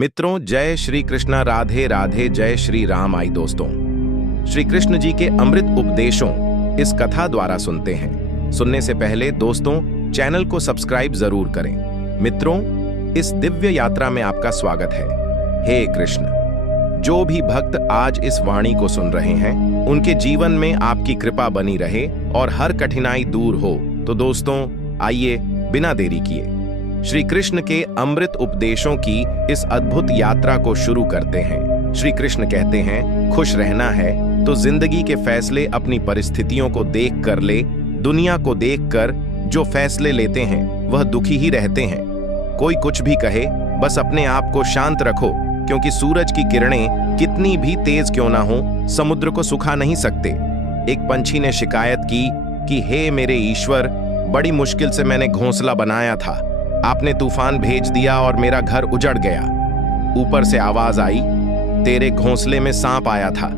मित्रों, जय श्री कृष्णा, राधे राधे, जय श्री राम। आई दोस्तों, श्री कृष्ण जी के अमृत उपदेशों इस कथा द्वारा सुनते हैं। सुनने से पहले दोस्तों, चैनल को सब्सक्राइब जरूर करें। मित्रों, इस दिव्य यात्रा में आपका स्वागत है। हे कृष्ण, जो भी भक्त आज इस वाणी को सुन रहे हैं, उनके जीवन में आपकी कृपा बनी रहे और हर कठिनाई दूर हो। तो दोस्तों, आइए बिना देरी किए श्री कृष्ण के अमृत उपदेशों की इस अद्भुत यात्रा को शुरू करते हैं। श्री कृष्ण कहते हैं, खुश रहना है तो जिंदगी के फैसले अपनी परिस्थितियों को देख कर ले। दुनिया को देखकर जो फैसले लेते हैं वह दुखी ही रहते हैं। कोई कुछ भी कहे, बस अपने आप को शांत रखो, क्योंकि सूरज की किरणें कितनी भी तेज क्यों ना हो, समुद्र को सुखा नहीं सकते। एक पंछी ने शिकायत की कि हे मेरे ईश्वर, बड़ी मुश्किल से मैंने घोंसला बनाया था, आपने तूफान भेज दिया और मेरा घर उजड़ गया। ऊपर से आवाज आई, तेरे घोंसले में सांप आया था,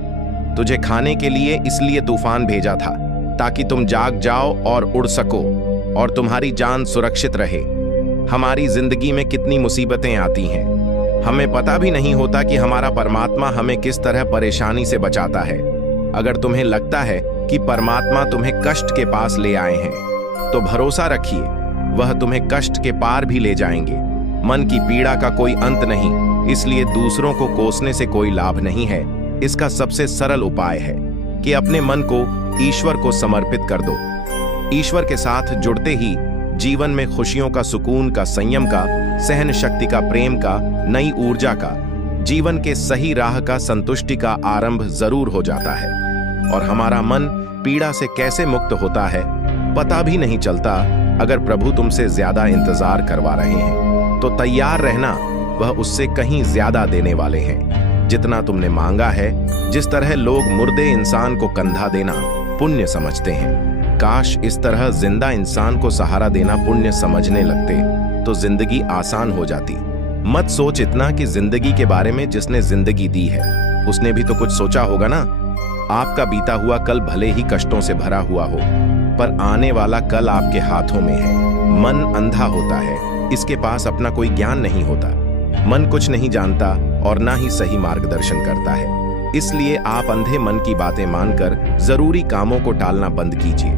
तुझे खाने के लिए इसलिए तूफान भेजा था, ताकि तुम जाग जाओ और उड़ सको और तुम्हारी जान सुरक्षित रहे। हमारी जिंदगी में कितनी मुसीबतें आती हैं, हमें पता भी नहीं होता कि हमारा परमात्मा हमें किस तरह परेशानी से बचाता है। अगर तुम्हें लगता है कि परमात्मा तुम्हें कष्ट के पास ले आए हैं, तो भरोसा रखिए, वह तुम्हें कष्ट के पार भी ले जाएंगे। मन की पीड़ा का कोई अंत नहीं, इसलिए दूसरों को कोसने से कोई लाभ नहीं है। इसका सबसे सरल उपाय है कि अपने मन को ईश्वर को समर्पित कर दो। ईश्वर के साथ जुड़ते ही जीवन में खुशियों का, सुकून का, संयम का, सहन शक्ति का, प्रेम का, नई ऊर्जा का, जीवन के सही राह का, संतुष्टि का आरंभ जरूर हो जाता है। और हमारा मन पीड़ा से कैसे मुक्त होता है, पता भी नहीं चलता। अगर प्रभु तुमसे ज्यादा इंतजार करवा रहे हैं, तो तैयार रहना, वह उससे कहीं ज्यादा देने वाले हैं जितना तुमने मांगा है। जिस तरह लोग मुर्दे इंसान को कंधा देना पुण्य समझते हैं, काश इस तरह जिंदा इंसान को सहारा देना पुण्य समझने लगते, तो जिंदगी आसान हो जाती। मत सोच इतना कि जिंदगी के बारे में जिसने जिंदगी दी है, उसने भी तो कुछ सोचा होगा ना। आपका बीता हुआ कल भले ही कष्टों से भरा हुआ हो, पर आने वाला कल आपके हाथों में है। मन अंधा होता है, इसके पास अपना कोई ज्ञान नहीं होता। मन कुछ नहीं जानता और ना ही सही मार्गदर्शन करता है। इसलिए आप अंधे मन की बातें मानकर जरूरी कामों को टालना बंद कीजिए।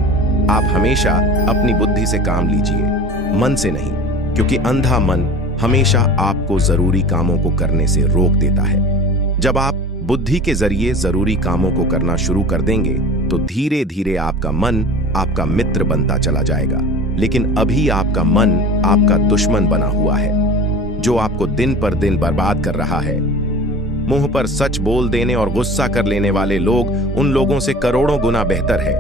आप हमेशा अपनी बुद्धि से काम लीजिए, मन से नहीं, क्योंकि अंधा मन हमेशा आपको जरूरी कामों को करने से रोक देता है। जब आप बुद्धि के जरिए जरूरी कामों को करना शुरू कर देंगे, तो धीरे धीरे आपका मन आपका मित्र बनता चला जाएगा। लेकिन अभी आपका मन आपका दुश्मन बना हुआ है, जो आपको दिन पर दिन बर्बाद कर रहा है। मुंह पर सच बोल देने और गुस्सा कर लेने वाले लोग उन लोगों से करोड़ों गुना बेहतर है,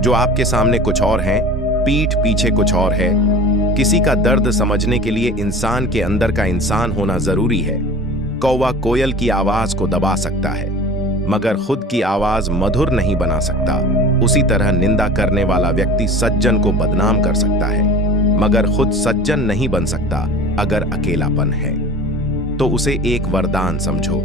जो आपके सामने कुछ और हैं, पीठ पीछे कुछ और है। किसी का दर्द समझने के लिए इंसान के अंदर का इंसान होना जरूरी है। कौवा कोयल की आवाज को दबा सकता है, मगर खुद की आवाज मधुर नहीं बना सकता। उसी तरह निंदा करने वाला व्यक्ति सज्जन को बदनाम कर सकता है, मगर खुद सज्जन नहीं बन सकता। अगर अकेलापन है तो उसे एक वरदान समझो,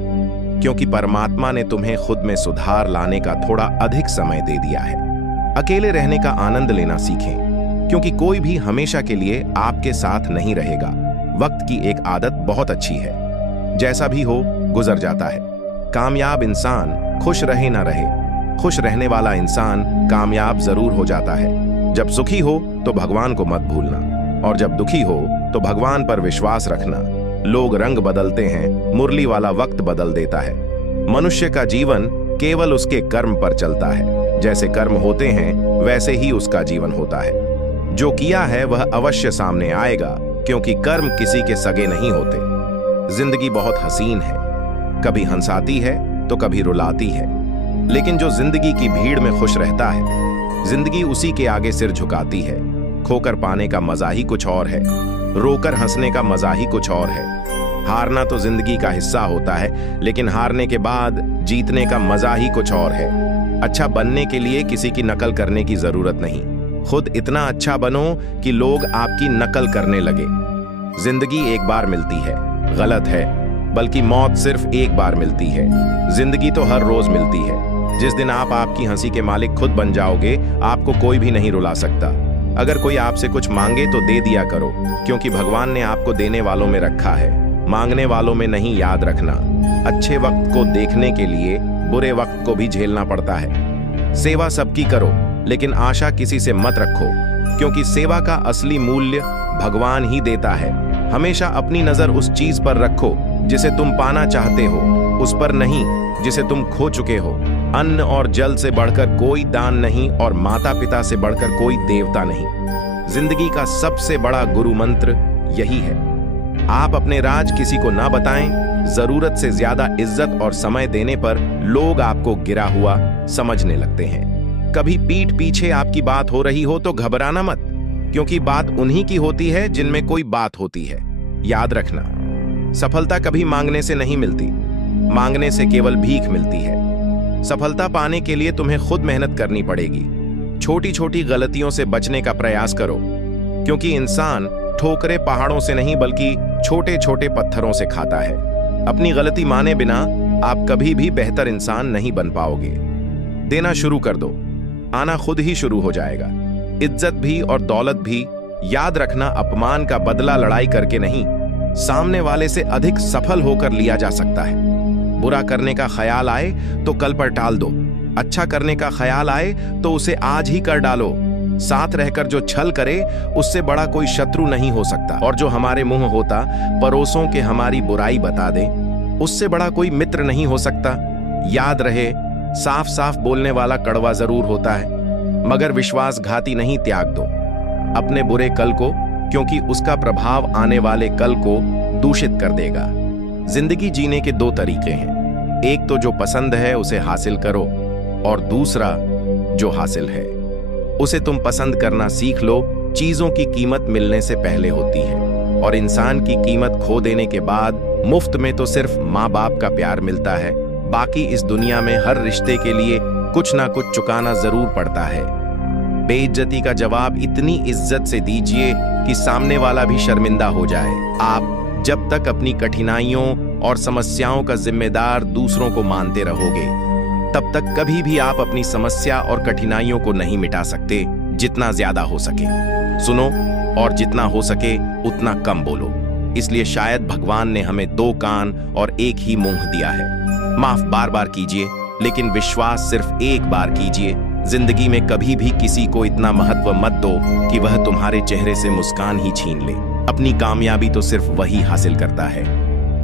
क्योंकि परमात्मा ने तुम्हें खुद में सुधार लाने का थोड़ा अधिक समय दे दिया है। अकेले रहने का आनंद लेना सीखें, क्योंकि कोई भी हमेशा के लिए आपके साथ नहीं रहेगा। वक्त की एक आदत बहुत अच्छी है, जैसा भी हो गुजर जाता है। कामयाब इंसान खुश रहे ना रहे, खुश रहने वाला इंसान कामयाब जरूर हो जाता है। जब सुखी हो तो भगवान को मत भूलना, और जब दुखी हो तो भगवान पर विश्वास रखना। लोग रंग बदलते हैं, मुरली वाला वक्त बदल देता है। मनुष्य का जीवन केवल उसके कर्म पर चलता है। जैसे कर्म होते हैं, वैसे ही उसका जीवन होता है। जो किया है वह अवश्य सामने आएगा, क्योंकि कर्म किसी के सगे नहीं होते। जिंदगी बहुत हसीन है, कभी हंसाती है तो कभी रुलाती है, लेकिन जो जिंदगी की भीड़ में खुश रहता है, जिंदगी उसी के आगे सिर झुकाती है। खोकर पाने का मजा ही कुछ और है, रोकर हंसने का मजा ही कुछ और है। हारना तो जिंदगी का हिस्सा होता है, लेकिन हारने के बाद जीतने का मजा ही कुछ और है। अच्छा बनने के लिए किसी की नकल करने की जरूरत नहीं, खुद इतना अच्छा बनो कि लोग आपकी नकल करने लगे। जिंदगी एक बार मिलती है, गलत है, बल्कि मौत सिर्फ एक बार मिलती है। जिंदगी तो हर रोज मिलती है। जिस दिन आप आपकी हंसी के मालिक खुद बन जाओगे, आपको कोई भी नहीं रुला सकता। अगर कोई आपसे कुछ मांगे तो दे दिया करो, क्योंकि भगवान ने आपको देने वालों में रखा है। मांगने वालों में नहीं, याद रखना। अच्छे वक्त को देखने के लिए बुरे वक्त को भी झेलना पड़ता है। सेवा सबकी करो, लेकिन आशा किसी से मत रखो, क्योंकि सेवा का असली मूल्य भगवान ही देता है। हमेशा अपनी नजर उस चीज पर रखो जिसे तुम पाना चाहते हो, उस पर नहीं जिसे तुम खो चुके हो। अन्न और जल से बढ़कर कोई दान नहीं और माता पिता से बढ़कर कोई देवता नहीं। जिंदगी का सबसे बड़ा गुरु मंत्र यही है। आप अपने राज किसी को ना बताएं। जरूरत से ज्यादा इज्जत और समय देने पर लोग आपको गिरा हुआ समझने लगते हैं। कभी पीठ पीछे आपकी बात हो रही हो तो घबराना मत, क्योंकि बात उन्हीं की होती है जिनमें कोई बात होती है। याद रखना, सफलता कभी मांगने से नहीं मिलती, मांगने से केवल भीख मिलती है। सफलता पाने के लिए तुम्हें खुद मेहनत करनी पड़ेगी। छोटी छोटी गलतियों से बचने का प्रयास करो, क्योंकि इंसान ठोकरे पहाड़ों से नहीं बल्कि छोटे छोटे पत्थरों से खाता है। अपनी गलती माने बिना आप कभी भी बेहतर इंसान नहीं बन पाओगे। देना शुरू कर दो, आना खुद ही शुरू हो जाएगा। इज्जत भी और दौलत भी, याद रखना, अपमान का बदला लड़ाई करके नहीं, सामने वाले से अधिक सफल होकर लिया जा सकता है। बुरा करने का ख्याल आए तो कल पर टाल दो, अच्छा करने का ख्याल आए तो उसे आज ही कर डालो। साथ रहकर जो छल करे उससे बड़ा कोई शत्रु नहीं हो सकता, और जो हमारे मुंह होता पड़ोसों के हमारी बुराई बता दे, उससे बड़ा कोई मित्र नहीं हो सकता। याद रहे, साफ साफ बोलने वाला कड़वा जरूर होता है, मगर विश्वासघाती नहीं। त्याग दो अपने बुरे कल को, क्योंकि उसका प्रभाव आने वाले कल को दूषित कर देगा। जिंदगी जीने के दो तरीके हैं, एक तो जो पसंद है उसे हासिल करो, और दूसरा जो हासिल है उसे तुम पसंद करना सीख लो। चीजों की कीमत मिलने से पहले होती है, और इंसान की कीमत खो देने के बाद मुफ्त में तो सिर्फ माँ बाप का प्यार मिलता है। बाकी इस दुनिया में हर रिश्ते के लिए कुछ ना कुछ चुकाना जरूर पड़ता है। बेइज्जती का जवाब इतनी इज्जत से दीजिए कि सामने वाला भी शर्मिंदा हो जाए। आप जब तक अपनी कठिनाइयों और समस्याओं का जिम्मेदार दूसरों को मानते रहोगे, तब तक कभी भी आप अपनी समस्या और कठिनाइयों को नहीं मिटा सकते। जितना ज्यादा हो सके सुनो, और जितना हो सके उतना कम बोलो। इसलिए शायद भगवान ने हमें दो कान और एक ही मुंह दिया है। माफ बार बार कीजिए, लेकिन विश्वास सिर्फ एक बार कीजिए। जिंदगी में कभी भी किसी को इतना महत्व मत दो कि वह तुम्हारे चेहरे से मुस्कान ही छीन ले। अपनी कामयाबी तो सिर्फ वही हासिल करता है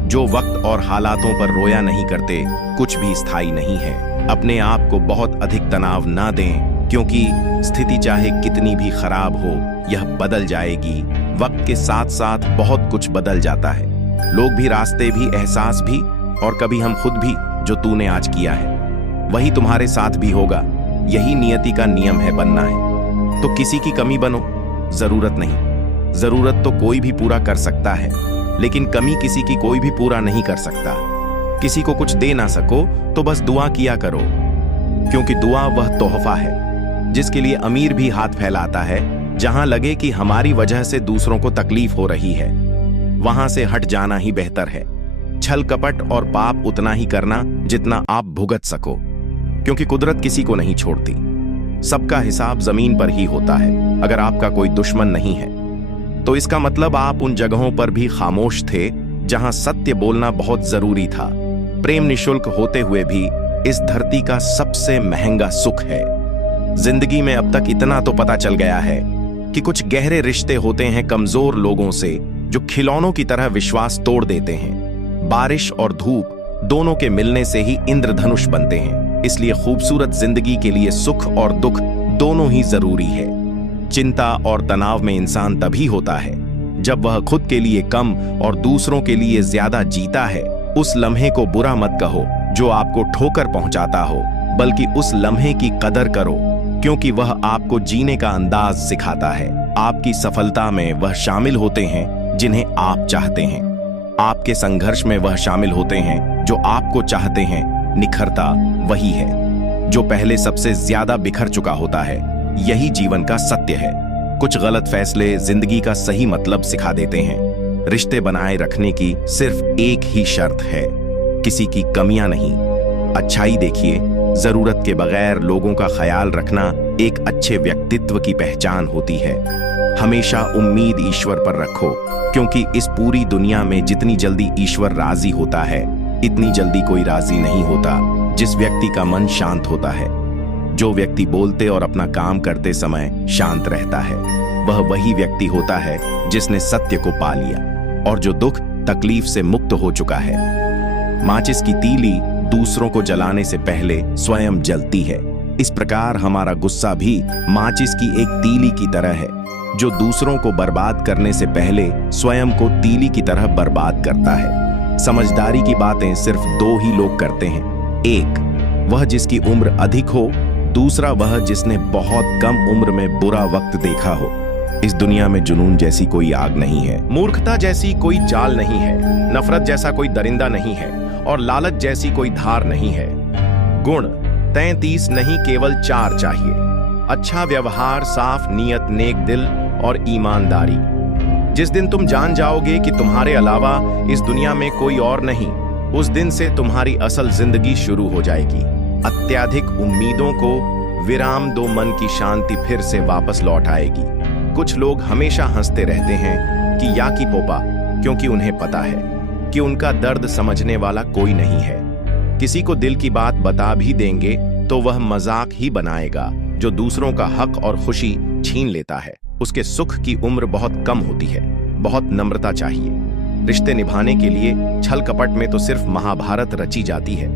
जो वक्त और हालातों पर रोया नहीं करते। कुछ भी स्थायी नहीं है। अपने आप को बहुत अधिक तनाव ना दें, क्योंकि स्थिति चाहे कितनी भी खराब हो, यह बदल जाएगी। वक्त के साथ साथ बहुत कुछ बदल जाता है। लोग भी, रास्ते भी, एहसास भी, और कभी हम खुद भी। जो तूने आज किया है वही तुम्हारे साथ भी होगा। यही नियति का नियम है, बनना है तो किसी की कमी बनो, जरूरत नहीं। जरूरत तो कोई भी पूरा कर सकता है, लेकिन कमी किसी की कोई भी पूरा नहीं कर सकता। किसी को कुछ दे ना सको तो बस दुआ किया करो, क्योंकि दुआ वह तोहफा है जिसके लिए अमीर भी हाथ फैलाता है। जहां लगे कि हमारी वजह से दूसरों को तकलीफ हो रही है, वहां से हट जाना ही बेहतर है। छल कपट और पाप उतना ही करना जितना आप भुगत सको, क्योंकि कुदरत किसी को नहीं छोड़ती। सबका हिसाब जमीन पर ही होता है। अगर आपका कोई दुश्मन नहीं है तो इसका मतलब आप उन जगहों पर भी खामोश थे जहां सत्य बोलना बहुत जरूरी था। प्रेम निशुल्क होते हुए भी इस धरती का सबसे महंगा सुख है। जिंदगी में अब तक इतना तो पता चल गया है कि कुछ गहरे रिश्ते होते हैं कमजोर लोगों से, जो खिलौनों की तरह विश्वास तोड़ देते हैं। बारिश और धूप दोनों के मिलने से ही इंद्रधनुष बनते हैं। इसलिए खूबसूरत जिंदगी के लिए सुख और दुख दोनों ही जरूरी है। चिंता और तनाव में इंसान तभी होता है जब वह खुद के लिए कम और दूसरों के लिए ज्यादा जीता है। उस लम्हे को बुरा मत कहो जो आपको ठोकर पहुंचाता हो, बल्कि उस लम्हे की कदर करो, क्योंकि वह आपको जीने का अंदाज सिखाता है। आपकी सफलता में वह शामिल होते हैं जिन्हें आप चाहते हैं। आपके संघर्ष में वह शामिल होते हैं जो आपको चाहते हैं। निखरता वही है जो पहले सबसे ज्यादा बिखर चुका होता है। यही जीवन का सत्य है। कुछ गलत फैसले जिंदगी का सही मतलब सिखा देते हैं। रिश्ते बनाए रखने की सिर्फ एक ही शर्त है, किसी की कमियां नहीं, अच्छाई देखिए। जरूरत के बगैर लोगों का ख्याल रखना एक अच्छे व्यक्तित्व की पहचान होती है। हमेशा उम्मीद ईश्वर पर रखो, क्योंकि इस पूरी दुनिया में जितनी जल्दी ईश्वर राजी होता है, इतनी जल्दी कोई राजी नहीं होता जिस व्यक्ति का मन शांत होता है। जो व्यक्ति बोलते और अपना काम करते समय शांत रहता है, वह वही व्यक्ति होता है जिसने सत्य को पा लिया और जो दुख तकलीफ से मुक्त हो चुका है। माचिस की तीली दूसरों को जलाने से पहले स्वयं जलती है। इस प्रकार हमारा गुस्सा भी माचिस की एक तीली की तरह है, जो दूसरों को बर्बाद करने से पहले स्वयं को तीली की तरह बर्बाद करता है। समझदारी की बातें सिर्फ दो ही लोग करते हैं, एक वह जिसकी उम्र अधिक हो, दूसरा वह जिसने बहुत कम उम्र में बुरा वक्त देखा हो। इस दुनिया में जुनून जैसी कोई आग नहीं है, मूर्खता जैसी कोई जाल नहीं है, नफरत जैसा कोई दरिंदा नहीं है और लालच जैसी कोई धार नहीं है। गुण 33 नहीं, केवल 4 चाहिए। अच्छा व्यवहार, साफ नीयत, नेक दिल और ईमानदारी। जिस दिन तुम जान जाओगे कि तुम्हारे अलावा इस दुनिया में कोई और नहीं, उस दिन से तुम्हारी असल जिंदगी शुरू हो जाएगी। अत्यधिक उम्मीदों को विराम दो, मन की शांति फिर से वापस लौट आएगी। कुछ लोग हमेशा हंसते रहते हैं कि या की पोपा, क्योंकि उन्हें पता है कि उनका दर्द समझने वाला कोई नहीं है। किसी को दिल की बात बता भी देंगे तो वह मजाक ही बनाएगा। जो दूसरों का हक और खुशी छीन लेता है, उसके सुख की उम्र बहुत कम होती है। बहुत नम्रता चाहिए। रिश्ते निभाने के लिए छल कपट में तो सिर्फ महाभारत रची जाती है।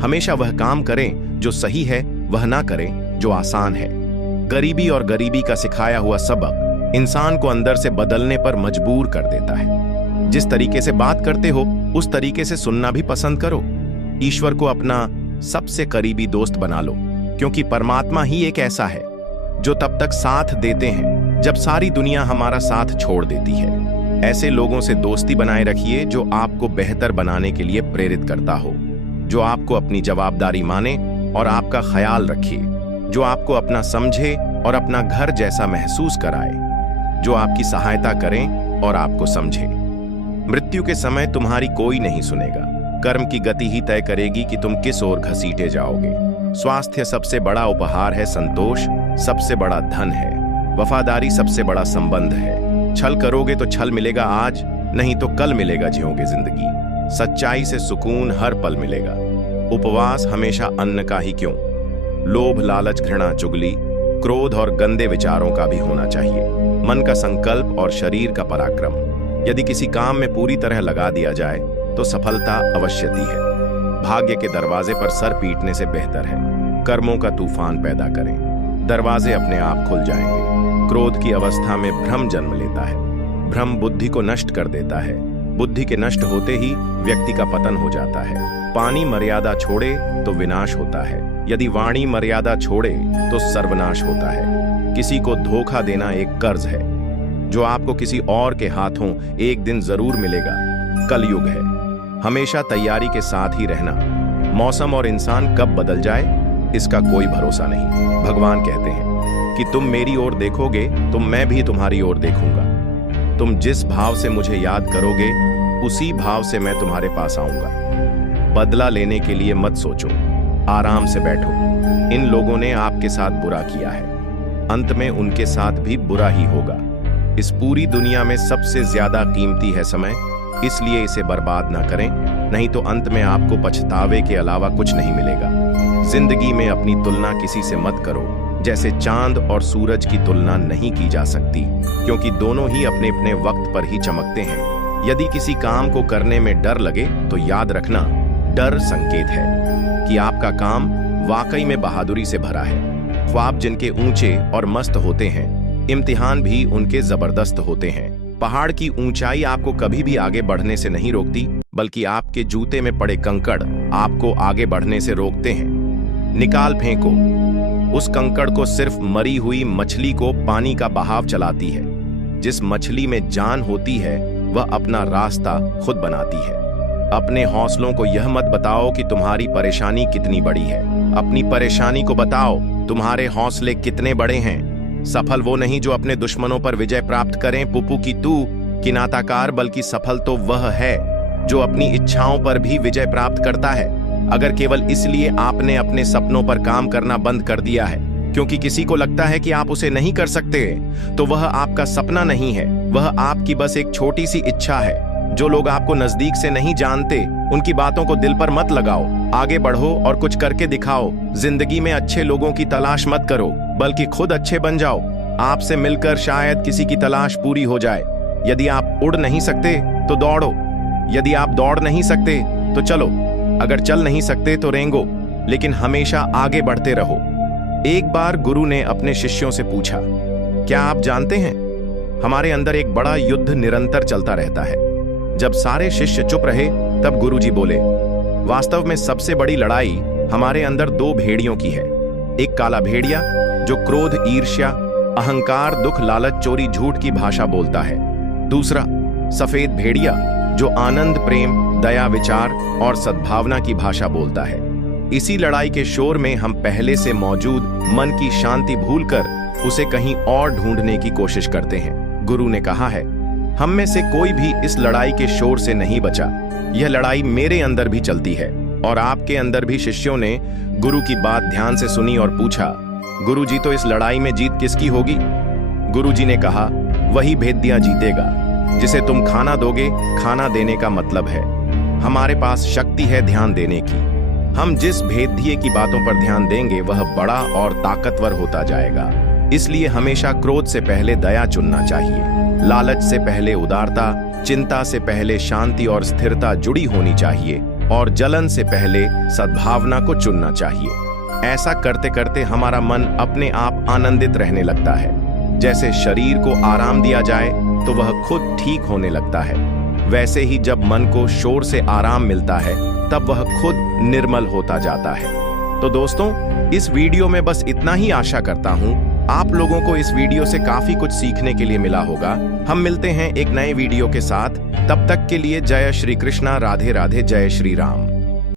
हमेशा वह काम करें जो सही है, वह ना करें जो आसान है। गरीबी और गरीबी का सिखाया हुआ सबक इंसान को अंदर से बदलने पर मजबूर कर देता है। जिस तरीके से बात करते हो, उस तरीके से सुनना भी पसंद करो। ईश्वर को अपना सबसे करीबी दोस्त बना लो, क्योंकि परमात्मा ही एक ऐसा है जो तब तक साथ देते हैं जब सारी दुनिया हमारा साथ छोड़ देती है। ऐसे लोगों से दोस्ती बनाए रखिए जो आपको बेहतर बनाने के लिए प्रेरित करता हो, जो आपको अपनी जवाबदारी माने और आपका ख्याल रखे, जो आपको अपना समझे और अपना घर जैसा महसूस कराए, जो आपकी सहायता करें और आपको समझे। मृत्यु के समय तुम्हारी कोई नहीं सुनेगा। कर्म की गति ही तय करेगी कि तुम किस ओर घसीटे जाओगे। स्वास्थ्य सबसे बड़ा उपहार है, संतोष सबसे बड़ा धन है, वफादारी सबसे बड़ा संबंध है। छल करोगे तो छल मिलेगा आज, नहीं तो कल मिलेगा जियोगे जिंदगी। सच्चाई से सुकून हर पल मिलेगा। उपवास हमेशा अन्न का ही क्यों, लोभ, लालच, घृणा, चुगली, क्रोध और गंदे विचारों का भी होना चाहिए। मन का संकल्प और शरीर का पराक्रम। यदि किसी काम में पूरी तरह लगा दिया जाए तो सफलता अवश्यती है। भाग्य के दरवाजे पर सर पीटने से बेहतर है कर्मों का तूफान पैदा करें। दरवाजे अपने आप खुल जाएंगे। क्रोध की अवस्था में भ्रम जन्म लेता है। भ्रम बुद्धि को नष्ट कर देता है। बुद्धि के नष्ट होते ही व्यक्ति का पतन हो जाता है। पानी मर्यादा छोड़े तो विनाश होता है, यदि वाणी मर्यादा छोड़े तो सर्वनाश होता है। किसी को धोखा देना एक कर्ज है जो आपको किसी और के हाथों एक दिन जरूर मिलेगा। कलयुग है, हमेशा तैयारी के साथ ही रहना। मौसम और इंसान कब बदल जाए इसका कोई भरोसा नहीं। भगवान कहते हैं कि तुम मेरी ओर देखोगे तो मैं भी तुम्हारी ओर देखूंगा। तुम जिस भाव से मुझे याद करोगे उसी भाव से मैं तुम्हारे पास आऊंगा। बदला लेने के लिए मत सोचो, आराम से बैठो। इन लोगों ने आपके साथ बुरा किया है, अंत में उनके साथ भी बुरा ही होगा। इस पूरी दुनिया में सबसे ज्यादा कीमती है समय, इसलिए इसे बर्बाद ना करें, नहीं तो अंत में आपको पछतावे के अलावा कुछ नहीं मिलेगा। जिंदगी में अपनी तुलना किसी से मत करो। जैसे चांद और सूरज की तुलना नहीं की जा सकती, क्योंकि दोनों ही अपने अपने वक्त पर ही चमकते हैं। यदि किसी काम को करने में डर लगे तो याद रखना, डर संकेत है कि आपका काम वाकई में बहादुरी से भरा है। ख्वाब जिनके ऊंचे और मस्त होते हैं, इम्तिहान भी उनके जबरदस्त होते हैं। पहाड़ की ऊंचाई आपको कभी भी आगे बढ़ने से नहीं रोकती, बल्कि आपके जूते में पड़े कंकड़ आपको आगे बढ़ने से रोकते हैं। निकाल फेंको उस कंकड़ को, सिर्फ मरी हुई मछली को पानी का बहाव चलाती है। जिस मछली में जान होती है वह अपना रास्ता खुद बनाती है। अपने हौसलों को यह मत बताओ कि तुम्हारी परेशानी कितनी बड़ी है, अपनी परेशानी को बताओ तुम्हारे हौसले कितने बड़े हैं। सफल वो नहीं जो अपने दुश्मनों पर विजय प्राप्त करें पुप्पू की तू किनाताकार, बल्कि सफल तो वह है जो अपनी इच्छाओं पर भी विजय प्राप्त करता है। अगर केवल इसलिए आपने अपने सपनों पर काम करना बंद कर दिया है क्योंकि किसी को लगता है कि आप उसे नहीं कर सकते, तो वह आपका सपना नहीं है, वह आपकी बस एक छोटी सी इच्छा है। जो लोग आपको नजदीक से नहीं जानते, उनकी बातों को दिल पर मत लगाओ। आगे बढ़ो और कुछ करके दिखाओ। जिंदगी में अच्छे लोगों की तलाश मत करो, बल्कि खुद अच्छे बन जाओ। आपसे मिलकर शायद किसी की तलाश पूरी हो जाए। यदि आप उड़ नहीं सकते तो दौड़ो, यदि आप दौड़ नहीं सकते तो चलो, अगर चल नहीं सकते तो रेंगो, लेकिन हमेशा आगे बढ़ते रहो। एक बार गुरु ने अपने शिष्यों से पूछा, क्या आप जानते हैं, हमारे अंदर एक बड़ा युद्ध निरंतर चलता रहता है। जब सारे शिष्य चुप रहे, तब गुरुजी बोले, वास्तव में सबसे बड़ी लड़ाई हमारे अंदर दो भेड़ियों की है। एक काला भेड़िया जो क्रोध, ईर्ष्या, अहंकार, दुख, लालच, चोरी, झूठ की भाषा बोलता है। दूसरा सफेद भेड़िया जो आनंद, प्रेम, दया, विचार और सद्भावना की भाषा बोलता है। इसी लड़ाई के शोर में हम पहले से मौजूद मन की शांति भूलकर उसे कहीं और ढूंढने की कोशिश करते हैं। गुरु ने कहा है, हम में से कोई भी इस लड़ाई के शोर से नहीं बचा। यह लड़ाई मेरे अंदर भी चलती है और आपके अंदर भी। शिष्यों ने गुरु की बात ध्यान से सुनी और पूछा, गुरुजी, तो इस लड़ाई में जीत किसकी होगी? गुरुजी ने कहा, वही भेदिया जीतेगा जिसे तुम खाना दोगे। खाना देने का मतलब है हमारे पास शक्ति है ध्यान देने की। हम जिस भेदिये की बातों पर ध्यान देंगे वह बड़ा और ताकतवर होता जाएगा। इसलिए हमेशा क्रोध से पहले दया चुनना चाहिए, लालच से पहले उदारता, चिंता से पहले शांति और स्थिरता जुड़ी होनी चाहिए, और जलन से पहले सद्भावना को चुनना चाहिए। ऐसा करते करते हमारा मन अपने आप आनंदित रहने लगता है। जैसे शरीर को आराम दिया जाए तो वह खुद ठीक होने लगता है, वैसे ही जब मन को शोर से आराम मिलता है तब वह खुद निर्मल होता जाता है। तो दोस्तों, इस वीडियो में बस इतना ही। आशा करता हूं आप लोगों को इस वीडियो से काफी कुछ सीखने के लिए मिला होगा। हम मिलते हैं एक नए वीडियो के साथ, तब तक के लिए जय श्री कृष्णा, राधे राधे, जय श्री राम।